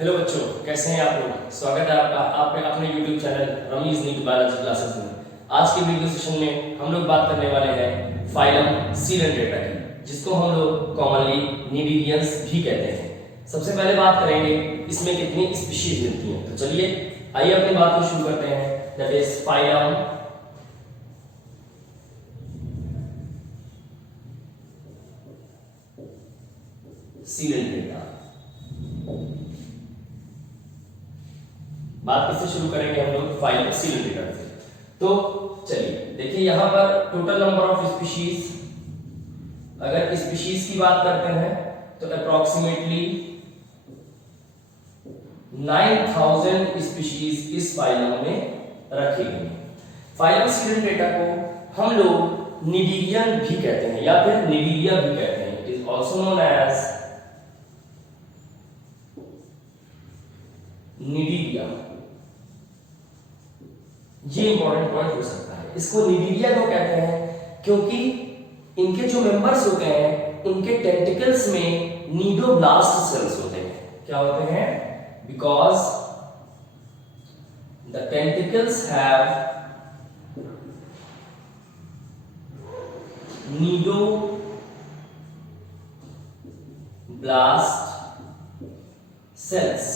Hello बच्चों, कैसे हैं आप लोग। स्वागत है आपका आपके अपने YouTube channel Rameez NEET biology classes में। आज के वीडियो सेशन में हम लोग बात करने वाले हैं फाइलम सीडेंटेटा की, जिसको हम लोग कॉमनली निडिडियंस भी कहते हैं। सबसे पहले बात करेंगे इसमें कितनी स्पीशीज मिलती हैं। तो चलिए आइए अपनी बात को शुरू करते हैं। दैट इज फाइलम सीडेंटेटा। बात किससे शुरू करेंगे हम लोग, फाइलम सीडेंटेटा से। तो चलिए देखिए यहाँ पर टोटल नंबर ऑफ स्पीशीज, अगर स्पीशीज की बात करते हैं तो अप्रोक्सीमेटली 9000 स्पीशीज इस फाइलम में रखी गई है। फाइलम सीडेंटेटा को हम लोग निडीरियन भी कहते हैं या फिर निडीरिया भी कहते हैं। It is also known as Cnidaria. ये इंपॉर्टेंट पॉइंट हो सकता है। इसको निडीरिया क्यों कहते हैं? क्योंकि इनके जो मेंबर्स होते हैं उनके टेंटिकल्स में नीडोब्लास्ट सेल्स होते हैं। क्या होते हैं? Because the tentacles have cnidoblast cells.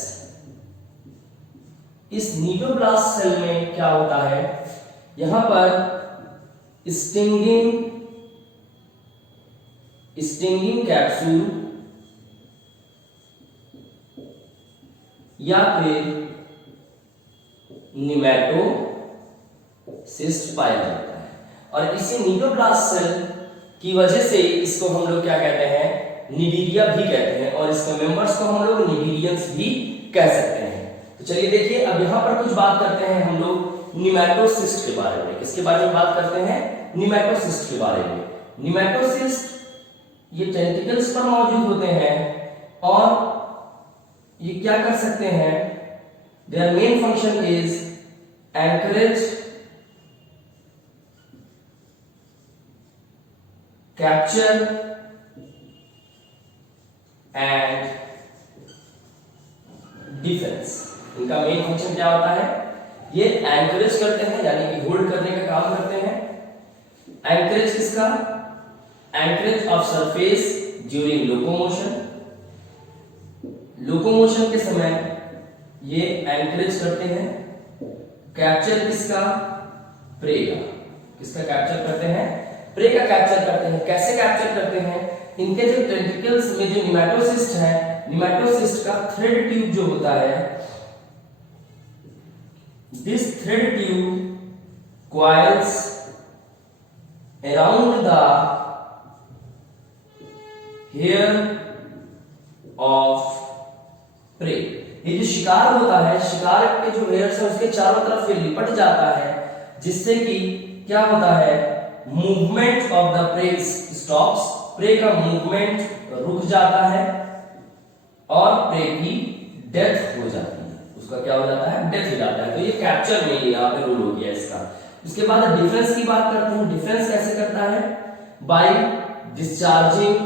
इस नीडोब्लास्ट सेल में क्या होता है, यहां पर स्टिंगिंग कैप्सूल या फिर निमैटोसिस्ट पाया जाता है। और इसी नीडोब्लास्ट सेल की वजह से इसको हम लोग क्या कहते हैं, निडीरिया भी कहते हैं। और इसके मेंबर्स को हम लोग निडीरियंस भी कह सकते हैं। तो चलिए देखिए अब यहां पर कुछ बात करते हैं हम लोग निमैटोसिस्ट के बारे में। किसके बारे में बात करते हैं? निमैटोसिस्ट के बारे में। निमैटोसिस्ट ये टेंटिकल्स पर मौजूद होते हैं और ये क्या कर सकते हैं, their main function is anchorage, capture and defence. इनका मेन फंक्शन क्या होता है? ये एंकरेज करते हैं यानी कि होल्ड करने का काम करते हैं। एंकरेज किसका? Anchorage of surface during locomotion. Locomotion के समय ये एंकरेज करते हैं। कैप्चर किसका? प्रे का। किसका कैप्चर करते हैं? प्रे का कैप्चर करते हैं। कैसे कैप्चर करते हैं? इनके जो टेंटिकल्स में जो निमैटोसिस्ट है, निमैटोसिस्ट का थ्रेड ट्यूब जो होता है, this thread tube coils around the hair of prey। ये जो शिकार होता है, शिकार के जो हेयर्स है उसके चारों तरफ ये लिपट जाता है, जिससे कि क्या होता है, movement of the prey stops. Prey का मूवमेंट रुक जाता है और प्रे की डेथ हो जाती है। उसका क्या हो जाता है? डेथ हो जाता है। तो ये कैप्चर में यहाँ पे रोल हो गया इसका। उसके बाद डिफेंस की बात करते हैं। डिफेंस कैसे करता है? By discharging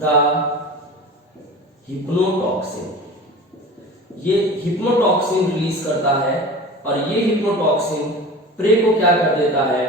the hypnotoxin. ये हिप्नोटॉक्सिन रिलीज करता है और ये हिप्नोटॉक्सिन प्रे को क्या कर देता है?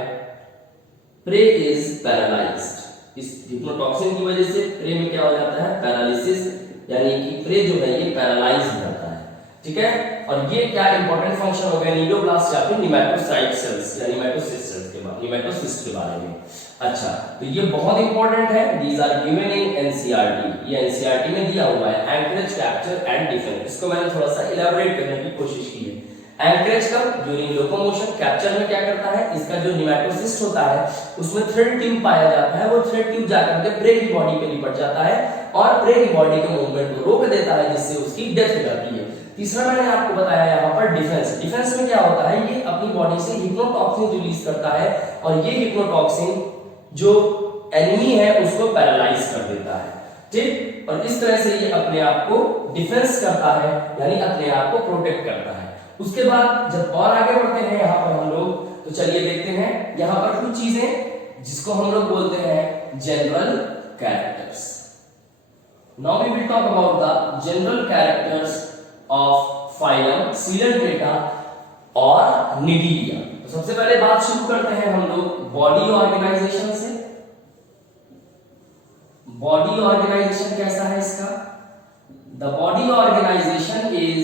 Prey is paralysed. इस हिप्नोटॉक्सिन की वजह से प्रे में क्या हो जाता है? पैरालिसिस, यानी कि प्रे जो है ये पैरालाइज हो जाता है। ठीक है। और ये क्या इंपॉर्टेंट फंक्शन हो गया नीडोब्लास्ट या फिर निमैटोसाइट सेल्स या निमैटोसिस्ट सेल्स के बारे, निमैटोसिस्ट के बारे में। अच्छा, तो ये बहुत इंपॉर्टेंट है। These are given in NCERT. ये एनसीईआरटी में दिया हुआ है, एंकरेज, कैप्चर एंड डिफेंस। इसको मैंने थोड़ा सा इलैबोरेट करने की कोशिश की है। एंकरेज कब? During locomotion. कैप्चर में क्या करता है, इसका जो निमैटोसिस्ट होता है उसमें थ्रेड ट्यूब पाया जाता है। वो थ्रेड ट्यूब जाकर के प्रे की बॉडी पे लिपट जाता है और प्रे की बॉडी के मूवमेंट को रोक देता है, जिससे उसकी डेथ हो जाती है। तीसरा मैंने आपको बताया यहाँ पर डिफेंस। डिफेंस में क्या होता है, ये अपनी बॉडी से हिप्नोटॉक्सिन रिलीज करता है और ये हिप्नोटॉक्सिन जो एनिमी है उसको पैरालाइज कर देता है। ठीक। और इस तरह से ये अपने आप को डिफेंस करता है, यानी अपने आप को प्रोटेक्ट करता है। उसके बाद जब और आगे बढ़ते हैं यहाँ पर हम लोग, तो चलिए देखते हैं यहाँ पर कुछ चीजें जिसको हम लोग बोलते हैं general characters. Now we will talk about the general characters of phylum Coelenterata और Nidilia। तो सबसे पहले बात शुरू करते हैं हम लोग बॉडी ऑर्गेनाइजेशन से। बॉडी ऑर्गेनाइजेशन कैसा है इसका? The body organisation is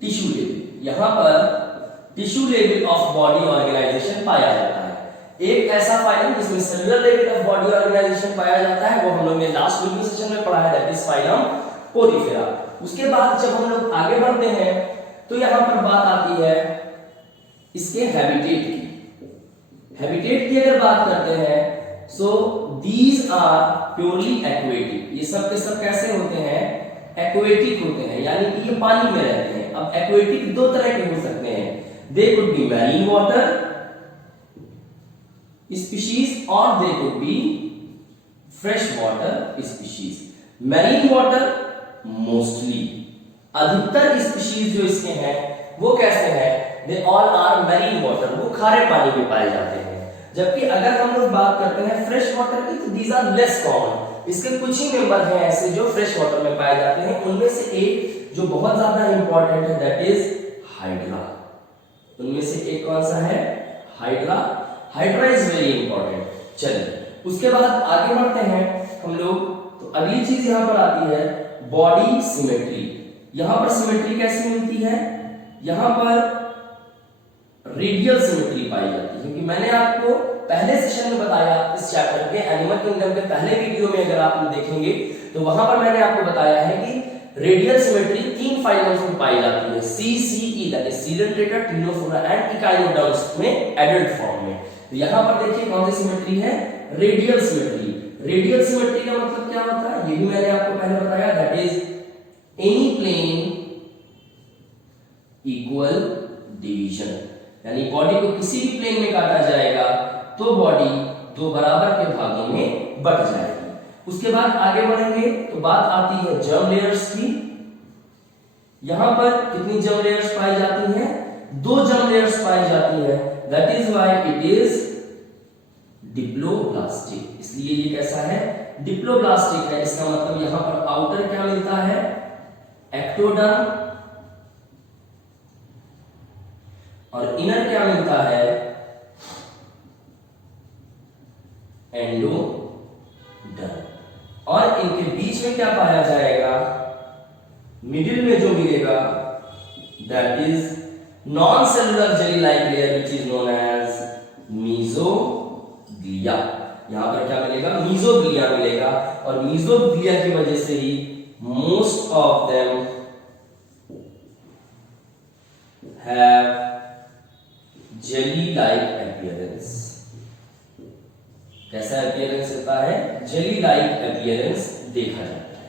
tissue level. यहां पर tissue level of body organisation पाया जाता है। एक ऐसा फाइलम जिसमें cellular level of body organisation पाया जाता है, वो हम लोग ने लास्ट वीडियो सेशन में पढ़ा है, दैट इज फाइलम पोरिफेरा। उसके बाद जब हम लोग आगे बढ़ते हैं तो यहां पर बात आती है इसके हैबिटेट की। हैबिटेट की अगर बात करते हैं so these are purely aquatic. ये सब के सब कैसे होते हैं? एक्वेटिक होते हैं, यानी कि ये पानी में रहते हैं। अब एक्वेटिक दो तरह के हो सकते हैं, they could be marine water species और they could be fresh water species. Marine water mostly, अधिकतर स्पीशीज जो इसके हैं वो कैसे हैं? They all are marine water, वो खारे पानी में पाए जाते हैं। जबकि अगर हम लोग बात करते हैं फ्रेश वाटर की तो दीज आर लेस कॉमन। इसके कुछ ही मेंबर हैं ऐसे जो फ्रेश वाटर में पाए जाते हैं। उनमें से एक जो बहुत ज्यादा इंपॉर्टेंट है दैट इज हाइड्रा। उनमें से एक कौन सा है? Hydra. Hydra is very important. चलिए उसके बाद आगे बढ़ते हैं हम लोग। तो अगली चीज यहां पर आती है बॉडी सिमेट्री। यहां पर सिमेट्री कैसी मिलती है? यहां पर रेडियल सिमेट्री पाई जाती है, क्योंकि मैंने आपको पहले सेशन में बताया इस चैप्टर के एनिमल किंगडम के पहले वीडियो में अगर आप देखेंगे तो वहां पर मैंने आपको बताया है कि रेडियल सिमेट्री तीन फाइलम्स में पाई जाती है, CCE दैट इज सीडेंटेटा, टिनोफोरा एंड इकाइनोडर्म्स में एडल्ट फॉर्म में। तो यहां पर देखिए कौन सी सिमेट्री है? Radial symmetry. रेडियल सिमेट्री का मतलब क्या होता है ये भी मैंने आपको पहले बताया, that is any plane equal division, यानी बॉडी को किसी भी प्लेन में काटा जाएगा तो बॉडी दो बराबर के भागों में बट जाएगी। उसके बाद आगे बढ़ेंगे तो बात आती है जर्म लेयर्स की। यहां पर कितनी जर्म लेयर्स पाई जाती हैं? दो जर्म लेयर्स पाई जाती है, that is why it is diploblastic. इसलिए ये कैसा है? डिप्लोब्लास्टिक है। इसका मतलब यहां पर आउटर क्या मिलता है? एक्टोडर्म, और इनर क्या मिलता है? एंडोडर्म। और इनके बीच में क्या पाया जाएगा? मिडिल में जो मिलेगा that is non cellular jelly like layer which is known as mesoglea. यहां पर क्या मिलेगा? मीजोग्लिया मिलेगा, और मीजोग्लिया की वजह से ही most of them have jelly like appearance. कैसा अपीयरेंस होता है? जेली लाइक अपीयरेंस देखा जाता है।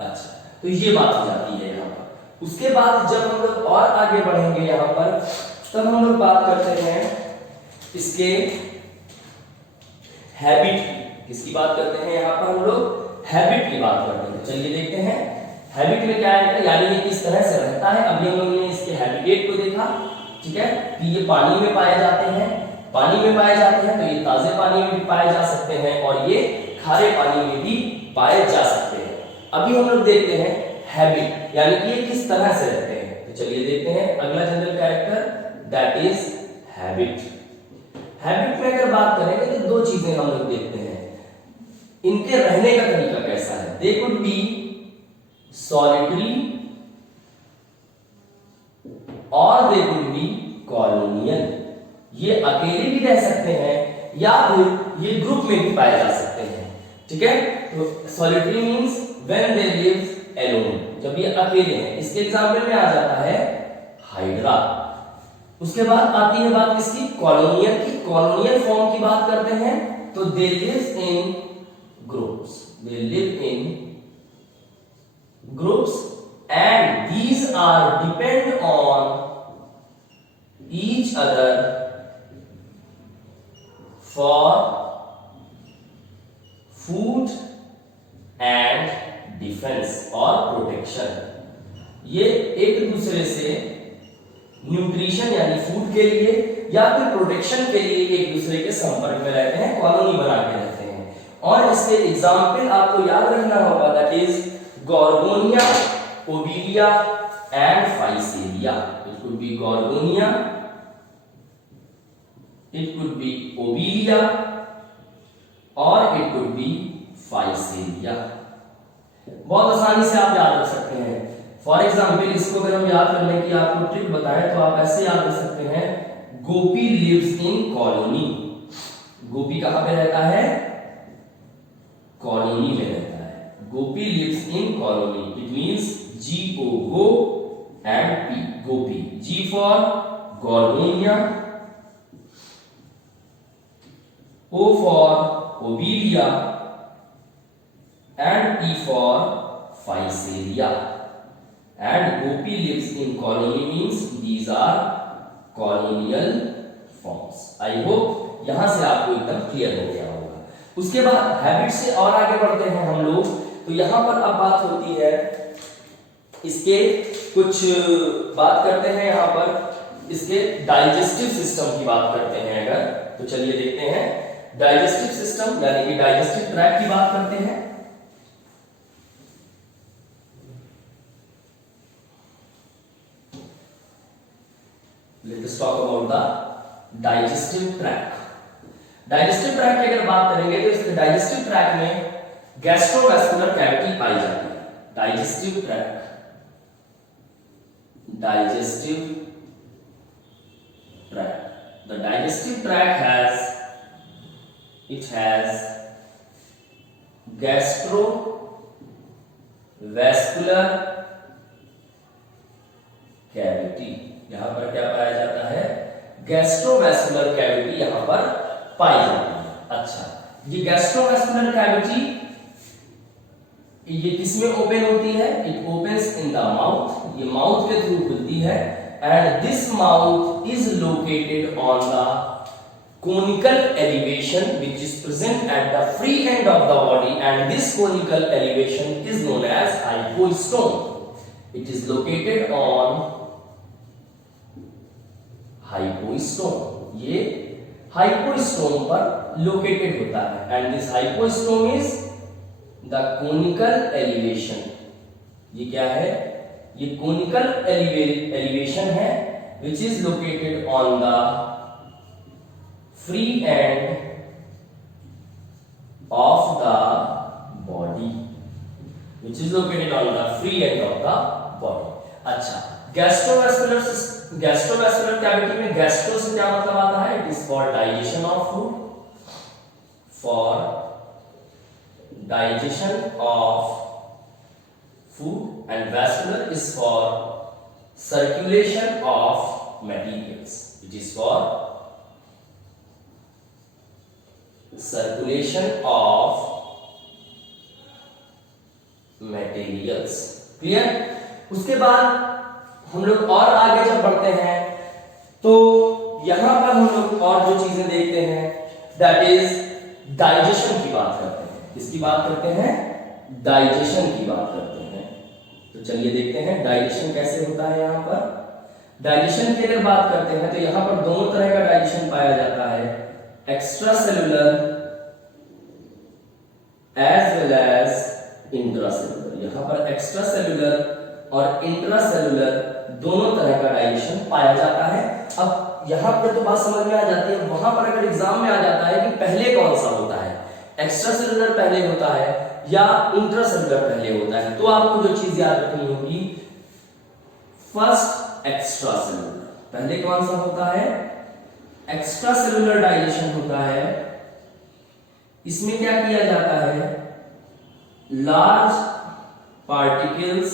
अच्छा, तो ये बात हो जाती है यहां पर। उसके बाद जब हम लोग और आगे बढ़ेंगे यहां पर, तब हम लोग बात करते हैं इसके हैबिट की। किसकी बात करते हैं यहां पर? हम लोग हैबिट की बात करते हैं। चलिए देखते हैं हैबिट में क्या है, यानी ये किस तरह से रहता है। अभी हम लोगों ने इसके हैबिटेट को देखा, ठीक है, कि ये पानी में पाए जाते हैं। पानी में पाए जाते हैं तो ये ताजे पानी में भी पाए जा सकते हैं और ये खारे पानी में भी पाए जा सकते हैं। अभी हम लोग देखते हैं हैबिट, यानी कि ये किस तरह से रहते हैं। तो चलिए देखते हैं अगला general character that is habit. Habit में अगर बात करेंगे तो दो चीजें हम लोग देखते हैं, इनके रहने का तरीका कैसा है। दे कुड बी सॉलिटरी और दे कुड बी कॉलोनियल। ये अकेले भी रह सकते हैं या फिर ये ग्रुप में भी पाए जा सकते हैं, ठीक है। तो solitary means when they live alone, जब ये अकेले हैं। इसके एग्जांपल में आ जाता है हाइड्रा। उसके बाद आती है बात किसकी? कॉलोनियल की। कॉलोनियल फॉर्म की बात करते हैं तो they live in groups, they live in groups and these are depend on each other for food and defense और protection। ये एक दूसरे से न्यूट्रिशन यानी फूड के लिए या फिर प्रोटेक्शन के लिए एक दूसरे के संपर्क में रहते हैं, कॉलोनी बना के रहते हैं। और और इसके एग्जाम्पल आपको याद रखना होगा, that is Gorgonia, Obelia and Physalia. It could be Gorgonia, it could be Obelia और इट कुड बी फाइसेलिया. बहुत आसानी से आप याद रख सकते हैं. फॉर एग्जाम्पल इसको अगर हम याद करने की आपको ट्रिक बताएं तो आप ऐसे याद रख सकते हैं, गोपी लिव्स इन कॉलोनी. गोपी कहां पे रहता है? कॉलोनी में रहता है. Gopi lives in colony. It means GO go and P Gopi. G for Gorgonia, O for obelia and P for physalia. And Gopi lives in colony means these are colonial forms. I hope यहां से आपको एकदम clear हो गया होगा. उसके बाद habit से और आगे बढ़ते हैं हम लोग. तो यहां पर अब बात होती है इसके कुछ बात करते हैं यहां पर इसके डाइजेस्टिव सिस्टम की बात करते हैं अगर, तो चलिए देखते हैं. डाइजेस्टिव सिस्टम यानी कि डाइजेस्टिव ट्रैक्ट की बात करते हैं. Let us talk about the digestive tract. Digestive tract की अगर बात करेंगे तो इस डाइजेस्टिव ट्रैक्ट में गैस्ट्रोवैस्कुलर कैविटी पाई जाती है. Digestive tract, digestive tract. The digestive tract has gastrovascular cavity. यहां पर क्या पाया जाता है? गैस्ट्रोवैस्कुलर कैविटी यहां पर पाई जाती है. अच्छा, ये गैस्ट्रोवैस्कुलर कैविटी ये किसमें ओपन होती है? It opens in the mouth. ये माउथ के थ्रू खुलती है. And this mouth is located on the conical elevation which is present at the free end of the body, and this conical elevation is known as hypostome. It is located on hypostome. ये hypostome पर located होता है. And this hypostome is the conical elevation. ये क्या है? ये conical elevation है which is located on the free end of the body, which is located on the free end of the body. अच्छा, gastrovascular cavity में gastro से क्या मतलब आता है? It is for digestion of food, for digestion of food, and vascular is for circulation of materials. It is for circulation of materials. Clear? उसके बाद हम लोग और आगे जब बढ़ते हैं तो यहां पर हम लोग और जो चीजें देखते हैं दैट इज डाइजेशन की बात करते हैं. किसकी बात करते हैं? डाइजेशन की बात करते हैं. तो चलिए देखते हैं डाइजेशन कैसे होता है. यहां पर डाइजेशन की अगर बात करते हैं तो यहां पर दोनों तरह का डाइजेशन पाया जाता है, extra cellular as well as intracellular. यहां पर एक्स्ट्रा सेलुलर और इंट्रासेलुलर दोनों तरह का डाइजेशन पाया जाता है. अब यहां पर तो बात समझ में आ जाती है. वहां पर अगर एग्जाम में आ जाता है कि पहले कौन सा होता है, एक्स्ट्रा सेलुलर पहले होता है या इंट्रासेलुलर पहले होता है, तो आपको जो चीज याद रखनी होगी, फर्स्ट एक्स्ट्रा सेलुलर. पहले कौन सा होता है? एक्स्ट्रा सेलुलर डाइजेशन होता है. इसमें क्या किया जाता है? Large particles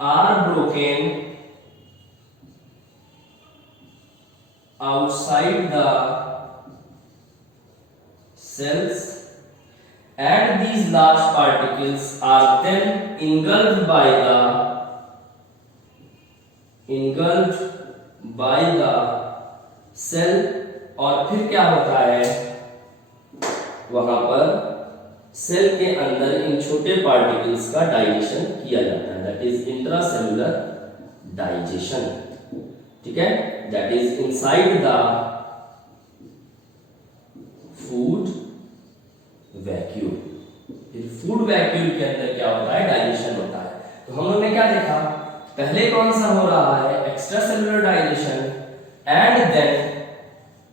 are broken outside the cells and these large particles are then engulfed by the cell. और फिर क्या होता है? वहां पर सेल के अंदर इन छोटे पार्टिकल्स का डाइजेशन किया जाता है. That is intracellular digestion. ठीक है? That is inside the food फिर फूड वैक्यूल के अंदर क्या होता है, डाइजेशन होता है। तो हम लोग ने क्या देखा, पहले कौन सा हो रहा है, extra cellular digestion, and then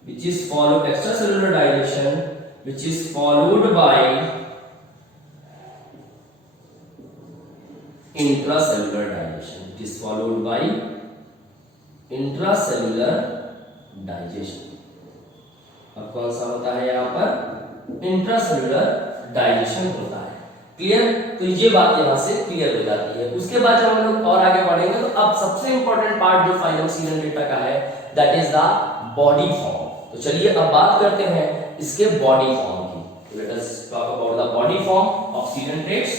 which is followed extracellular digestion which is followed by intracellular digestion, it is followed by intracellular digestion। अब कौन सा होता है यहाँ पर, इंट्रासेलुलर डाइजेशन होता है। क्लियर, तो ये बात यहाँ से क्लियर हो जाती है। उसके बाद जब हम लोग और आगे बढ़ेंगे तो अब सबसे इंपॉर्टेंट पार्ट जो फाइलम सीडेंटेटा का है, that is the body form. तो चलिए अब बात करते हैं इसके बॉडी फॉर्म की। Let us talk about the body form of सीडेंटेट्स।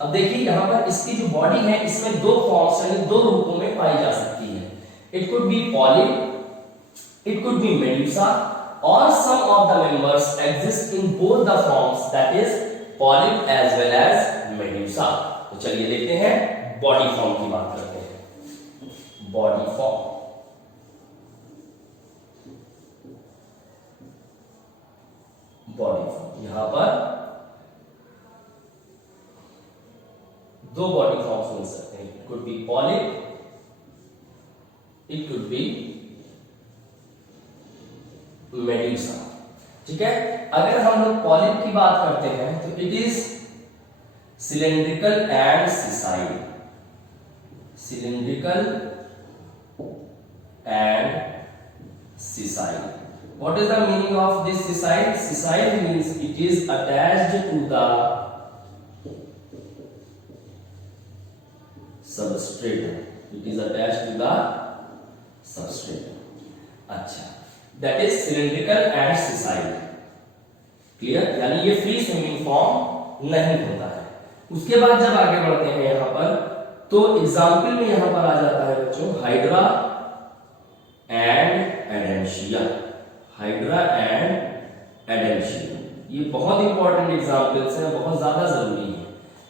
अब देखिए यहाँ पर इसकी जो बॉडी है इसमें दो फॉर्म्स यानी दो रूपों में पाई जा सकती है। It could be polyp, it could be medusa, और some of the members exist in both the forms, that is polyp as well as medusa. तो चलिए देखते हैं बॉडी फॉर्म की बात करते हैं। बॉडी फॉर्म, बॉडी फॉर्म, यहां पर दो बॉडी फॉर्म्स मिल सकते हैं। It could be polyp, it could be Medusa. ठीक है, अगर हम लोग पॉलिप की बात करते हैं तो it is cylindrical and sessile, cylindrical and sessile. What is the meaning of this siside? Siside means it is attached to the substrate. It is attached to the substrate. अच्छा, that is cylindrical and siside. Clear? यानी ये free swimming form नहीं होता है। उसके बाद जब आगे बढ़ते हैं यहाँ पर तो एग्जाम्पल में यहाँ पर आ जाता है बच्चों हाइड्रा एंड एडेंशिया। हाइड्रा एंड एडेंशिया, ये बहुत इंपॉर्टेंट एग्जांपल्स हैं, बहुत ज्यादा जरूरी है।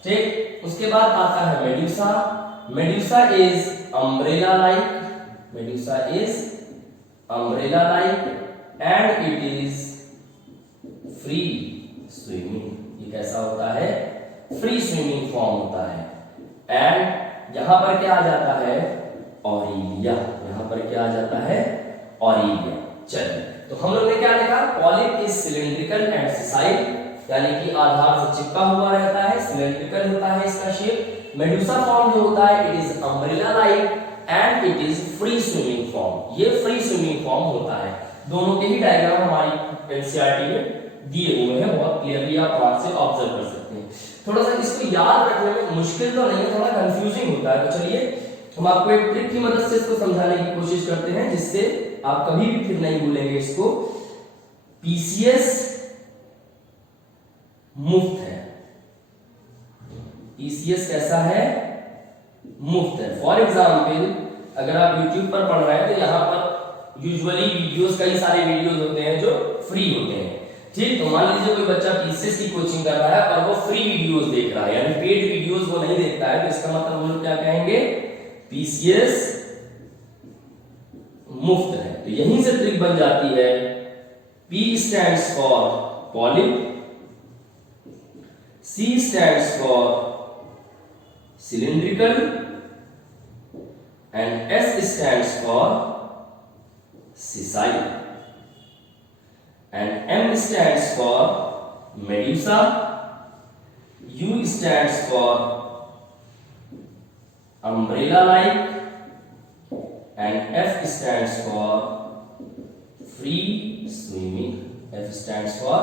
ठीक, उसके बाद आता है Medusa. Medusa is umbrella like, Medusa is umbrella like and it is free swimming. ये कैसा होता है, फ्री स्विमिंग फॉर्म होता है। एंड यहां पर क्या आ जाता है, ऑरिलिया। यहां पर क्या आ जाता है, ऑरिलिया। चलिए, तो हम लोग ने क्या देखा, पॉलिप इज सिलेंड्रिकल एंड सिसाइड, यानी कि आधार से चिपका हुआ रहता है, सिलेंड्रिकल होता है इसका शेप। मेडुसा फॉर्म जो होता है it is umbrella like and it is free swimming form. ये फ्री स्विमिंग फॉर्म होता है। दोनों के ही डायग्राम हमारी एनसीईआरटी में दिए हुए हैं, बहुत क्लियरली आप वहां से ऑब्जर्व कर सकते हैं। थोड़ा सा इसको याद रखने में मुश्किल तो नहीं है, थोड़ा कंफ्यूजिंग होता है। तो चलिए हम आपको एक ट्रिक की मदद से इसको समझाने की कोशिश करते हैं जिससे आप कभी भी फिर नहीं भूलेंगे इसको। पीसीएस मुफ्त है, पीसीएस कैसा है, मुफ्त है। फॉर एग्जाम्पल अगर आप YouTube पर पढ़ रहे हैं तो यहाँ पर यूजुअली वीडियोस, कई सारे वीडियोस होते हैं जो फ्री होते हैं। ठीक, तो मान लीजिए कोई बच्चा पीसीएस की कोचिंग कर रहा है और वो फ्री वीडियोस देख रहा है, यानी पेड वीडियोस वो नहीं देखता है, तो इसका मतलब हम लोग क्या कहेंगे, पीसीएस मुफ्त है। तो यहीं से ट्रिक बन जाती है। P stands for polyp, C stands for cylindrical and S stands for siside and M stands for medusa, U stands for umbrella like and F stands for free swimming। F stands for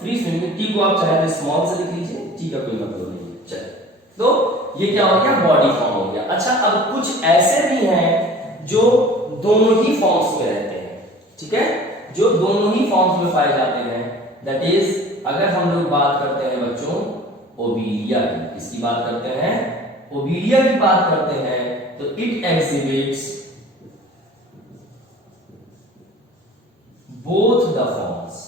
free swimming। T को आप चाहे तो small से लिख लीजिए, T का कोई मतलब नहीं है। चलिए, तो ये क्या हो गया, बॉडी फॉर्म हो गया। अच्छा, अब कुछ ऐसे भी हैं जो दोनों ही फॉर्म्स में रहते हैं। ठीक है, जो दोनों ही फॉर्म्स में पाए जाते हैं, दैट इज अगर हम लोग बात करते हैं बच्चों ओबीलिया की, किसकी बात करते हैं, ओबीलिया की बात करते हैं, तो it exhibits both the forms.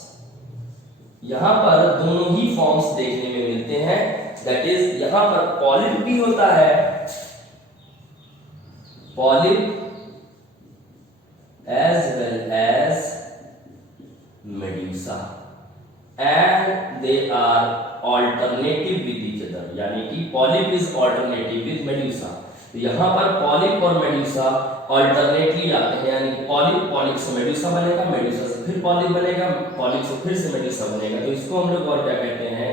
यहां पर दोनों ही फॉर्म्स देखने में मिलते हैं, दैट इज यहां पर पॉलिप भी होता है, polyp as well as medusa, and they are alternative with each other, यानी कि polyp is alternative with medusa. तो यहाँ पर पॉलिप और मेड्यूसा ऑल्टरनेटली आते हैं, यानी पॉलिप से मेड्यूसा बनेगा, मेड्यूसा से फिर पॉलिप बनेगा, पॉलिप से फिर से मेड्यूसा बनेगा। तो इसको हम लोग और क्या कहते हैं,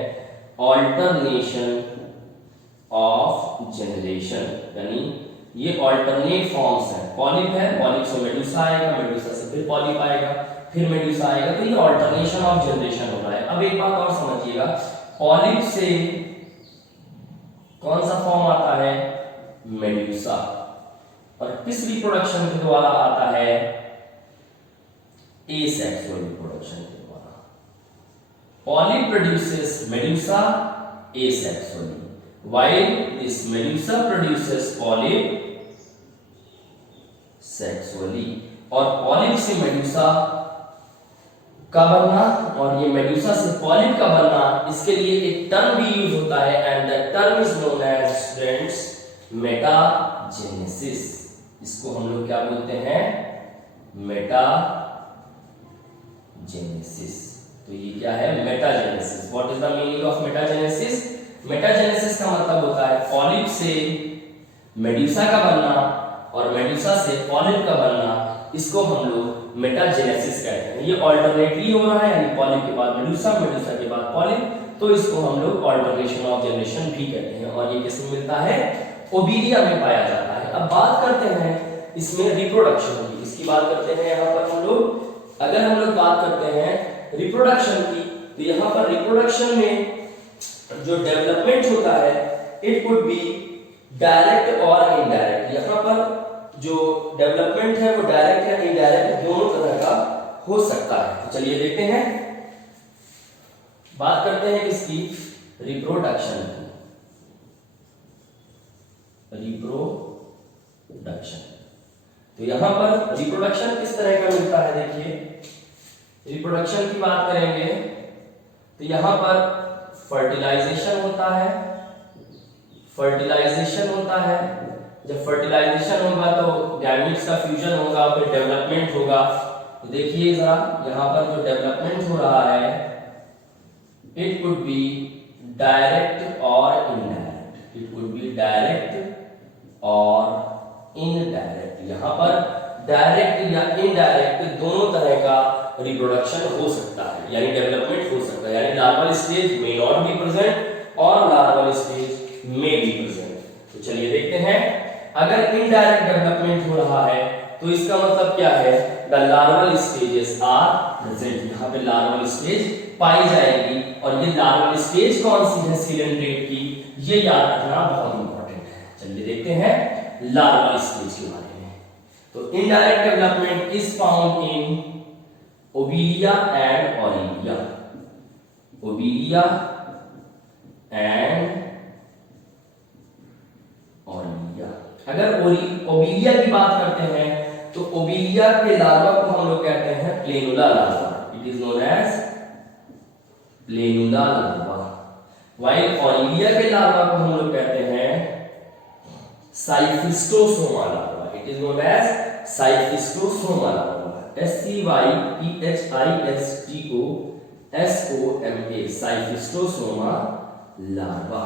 ऑल्टरनेशन ऑफ जनरेशन, यानी ये ऑल्टरनेट फॉर्म्स हैं। पॉलिप है, पॉलिप से मेड्यूसा आएगा, मेड्यूसा से फिर पॉलिप आएगा, फिर मेड्यूसा आएगा, तो ये ऑल्टरनेशन ऑफ जनरेशन हो रहा है। अब एक बात और समझिएगा, पॉलिप से कौन सा फॉर्म आता है, मेड्यूसा, और किस रिप्रोडक्शन के द्वारा आता है, एसेक्सुअल रिप्रोडक्शन के द्वारा। Polyp produces medusa asexually, while this medusa produces polyp sexually। और पॉलिप से मेडुसा का बनना और ये मेडुसा से पॉलिप का बनना, इसके लिए एक टर्म भी यूज होता है, and the term is known as students metagenesis. इसको हम लोग क्या बोलते हैं, मेटाजेनेसिस। तो ये क्या है, metagenesis. What is the meaning of metagenesis? Metagenesis का मतलब होता है पॉलिप से मेडुसा का बनना और मेडुसा से पॉलिप का बनना, इसको हम लोग मेटाजेनेसिस कहते हैं। ये ऑल्टरनेटली हो रहा है, यानी पॉलिप के बाद मेडुसा, मेडुसा के बाद पॉलिप, तो इसको हम लोग ऑल्टरनेशन ऑफ जनरेशन भी कहते हैं। और ये किसमें मिलता है, ओबीरिया में पाया जाता है। अब बात करते हैं इसमें रिप्रोडक्शन की, इसकी बात करते हैं यहाँ पर हम लोग। अगर हम लोग बात करते हैं रिप्रोडक्शन की, तो यहाँ पर रिप्रोडक्शन में जो डेवलपमेंट होता है, इट कुड बी डायरेक्ट और इनडायरेक्ट। यहाँ पर जो डेवलपमेंट है वो डायरेक्ट या इनडायरेक्ट दोनों तरह का हो सकता है। तो चलिए देखते हैं, बात करते हैं इसकी रिप्रोडक्शन की। रिप्रोडक्शन, तो यहां पर रिप्रोडक्शन किस तरह का मिलता है, देखिए रिप्रोडक्शन की बात करेंगे तो यहां पर फर्टिलाइजेशन होता है, फर्टिलाइजेशन होता है। जब फर्टिलाइजेशन होगा तो गैमेट्स का फ्यूजन होगा, फिर डेवलपमेंट होगा। तो देखिए जरा यहां पर जो डेवलपमेंट हो रहा है, इट कुड बी डायरेक्ट और indirect, it could B direct और इनडायरेक्ट। यहां पर डायरेक्ट या इनडायरेक्ट दोनों तरह का रिप्रोडक्शन हो सकता है, यानी डेवलपमेंट हो सकता है, यानी larval stage may not be present और larval stage may be present. तो चलिए देखते हैं, अगर इनडायरेक्ट डेवलपमेंट हो रहा है तो इसका मतलब क्या है, the larval stages are present. यहाँ पे लार्वल स्टेज पाई जाएगी, और ये लार्वल स्टेज कौन सी है, सिलेंड्रेट की, ये याद रखना बहुत इंपॉर्टेंट है। चलिए देखते हैं लार्वल स्टेज के बारे में। तो indirect development is found in Obelia and Aurelia, Obelia and Aurelia. अगर ओविलिया की बात करते हैं तो ओविलिया के लार्वा को हम लोग कहते हैं planula larva, it is known as planula larva. While Aurelia के लार्वा को हम लोग कहते हैं scyphistoma larva, it is known as scyphistoma larva, SCYPHISTOSOMA, scyphistoma larva.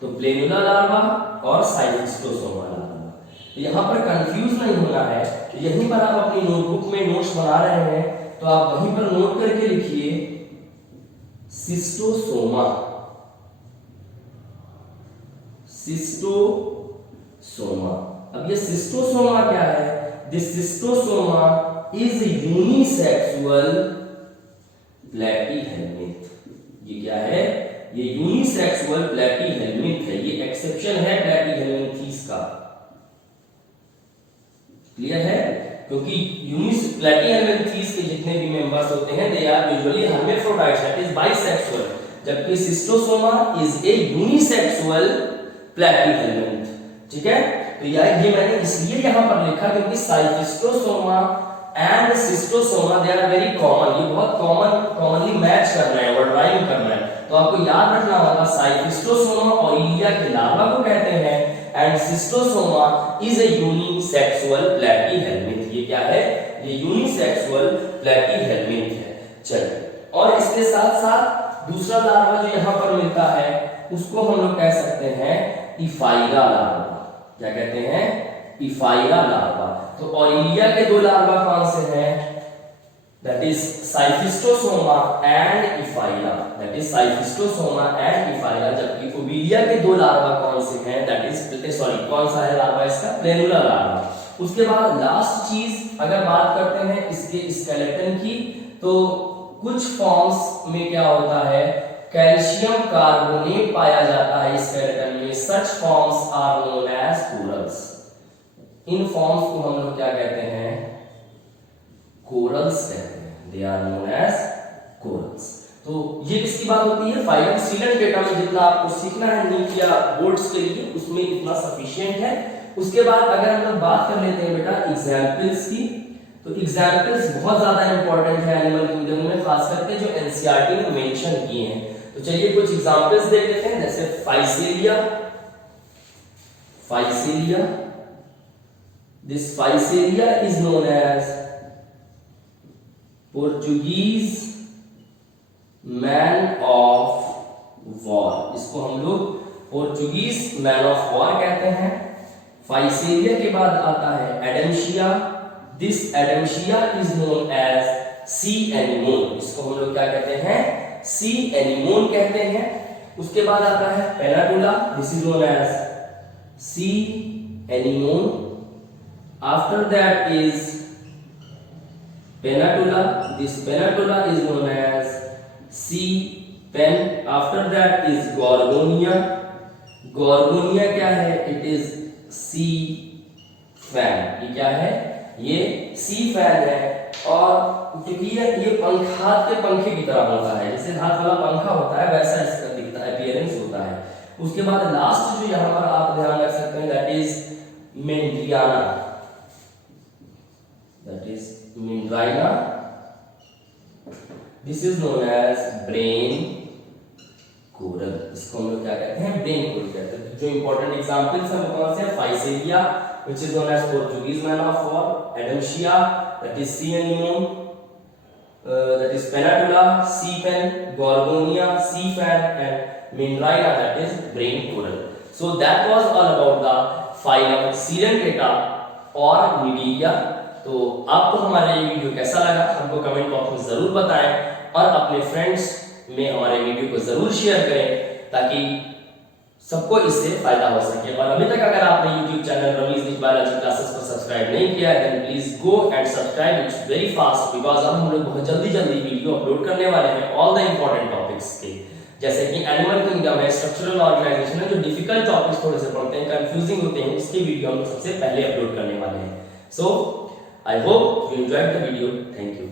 तो प्लेनुला लार्वा और साइफिस्टोसोमा लार्वा। यहाँ पर कंफ्यूज नहीं होना है, तो यहीं पर आप अपनी नोटबुक में नोट्स बना रहे हैं तो आप वहीं पर नोट करके लिखिए सिस्टोसोमा, सिस्टोसोमा। अब ये सिस्टोसोमा क्या है, this schistosoma is unisexual platyhelminth. ये क्या है, ये यूनिसेक्सुअल प्लैटीहेल्मिन्थ है, ये एक्सेप्शन है प्लैटीहेल्मिन्थीज का। क्लियर है, क्योंकि प्लैटीहेल्मिन्थीज के जितने भी मेंबर्स होते हैं they are usually hermaphrodites, that is bisexual, जबकि Schistosoma is a unisexual platyhelminth. ठीक है, तो ये मैंने इसलिए यहां पर लिखा क्योंकि scyphistoma and Schistosoma they are very common, ये बहुत कॉमनली मैच कर रहे हैं और राइम कर रहे हैं। तो आपको याद रखना होगा साइफिस्टोसोमा ऑरिलिया के लार्वा को कहते हैं, and Schistosoma is a unisexual platyhelminth. ये क्या है, ये यूनिसेक्सुअल प्लैटीहेल्मिन्थ है। चलिए, और इसके साथ साथ दूसरा लार्वा जो यहाँ पर मिलता है उसको हम लोग कह सकते हैं इफाइरा लार्वा। क्या कहते हैं? इफाइरा लार्वा। तो ऑरिलिया के दो लार्वा कौन से हैं? That is scyphistoma and ephyra. That is scyphistoma and ephyra. जबकि ओविलिया के दो लार्वा कौन से हैं? दैट इज कौन सा है लार्वा इसका? Planula larva. उसके बाद लास्ट चीज अगर बात करते हैं इसके स्केलेटन की, तो कुछ फॉर्म्स में क्या होता है, कैल्शियम कार्बोनेट पाया जाता है स्केलेटन में। Such forms are known as corals. इन फॉर्म्स को हम लोग क्या कहते हैं? कोरल्स कहते हैं। They are known as corals. तो ये किसकी बात होती है? फाइलम सीलन डेटा में जितना आपको सीखना है नीट या बोर्ड्स के लिए उसमें इतना सफिशिएंट है। उसके बाद अगर हम लोग बात कर लेते हैं बेटा एग्जाम्पल्स की, तो एग्जाम्पल्स बहुत ज्यादा इंपॉर्टेंट है एनिमल किंगडम में, खास करके जो एनसीईआरटी में मेंशन किए हैं। तो चलिए कुछ एग्जाम्पल्स देख लेते हैं। जैसे Physalia, Physalia, this Physalia is known as Portuguese man of war. इसको हम लोग पोर्चुगीज मैन ऑफ वॉर कहते हैं। फाइसेलिया के बाद आता है Adamsia. This Adamsia is known as sea anemone. इसको हम लोग क्या कहते हैं? सी एनिमोन कहते हैं। उसके बाद आता है Pennatula. This is known as sea anemone. After that is Pennatula. This Pennatula is known as sea pen. After that is Gorgonia. Gorgonia क्या है? It is sea fan. ये क्या है? ये सी फैन है। और क्योंकि ये पंख, हाथ के पंखे की तरह होता है, जैसे हाथ वाला पंखा होता है वैसा इसका दिखता है, अपीयरेंस होता है। उसके बाद लास्ट जो यहाँ पर आप ध्यान रख सकते हैं that is Meandrina. That is Meandrina. This is known as brain coral. इसको हम लोग क्या कहते हैं? ब्रेन कोरल कहते हैं। जो इंपॉर्टेंट एग्जांपल्स हैं वो कौन से हैं? Physalia which is known as Portuguese man of war, Adamsia that is sea anemone, that is Penatula, sea pen, Gorgonia, sea fan and Mindrina that is brain coral. So that was all about the phylum Coelentata और Nidilia। तो आपको हमारा ये video कैसा लगा हमको comment box में जरूर बताएं और अपने फ्रेंड्स में हमारे वीडियो को जरूर शेयर करें ताकि सबको इससे फायदा हो सके। और अभी तक अगर आपने YouTube चैनल रमीज निश बायोलॉजी क्लासेस को सब्सक्राइब नहीं किया है then please go and subscribe it's very fast, because अब हम लोग बहुत जल्दी वीडियो अपलोड करने वाले हैं ऑल द इंपॉर्टेंट टॉपिक्स के, जैसे कि एनिमल किंगडम है, स्ट्रक्चरल ऑर्गेनाइजेशन है, जो डिफिकल्ट टॉपिक्स थोड़े से पढ़ते हैं, कंफ्यूजिंग होते हैं, उसके वीडियो हम सबसे पहले अपलोड करने वाले हैं। So I hope you enjoyed the video. Thank you.